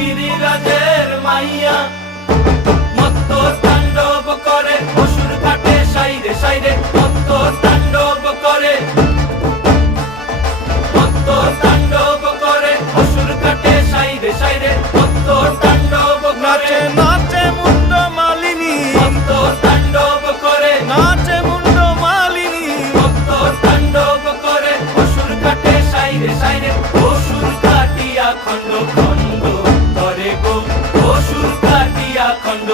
গিরিরাজের মাইয়া মত্ত তাণ্ডব করে অসুর কাটে সাইরে সাইরে মত্ত তাণ্ডব করে মত্ত তাণ্ডব করে অসুর কাটে সাইরে সাইরে মত্ত তাণ্ডব করে নাচে মুন্ড মালিনী মত্ত তাণ্ডব করে নাচে মুন্ড মালিনী মত্ত তাণ্ডব করে অসুর কাটে সাইরে সাইরে অসুর কাটিয়া খণ্ড খণ্ড করে গো অসুর কাটিয়া খণ্ড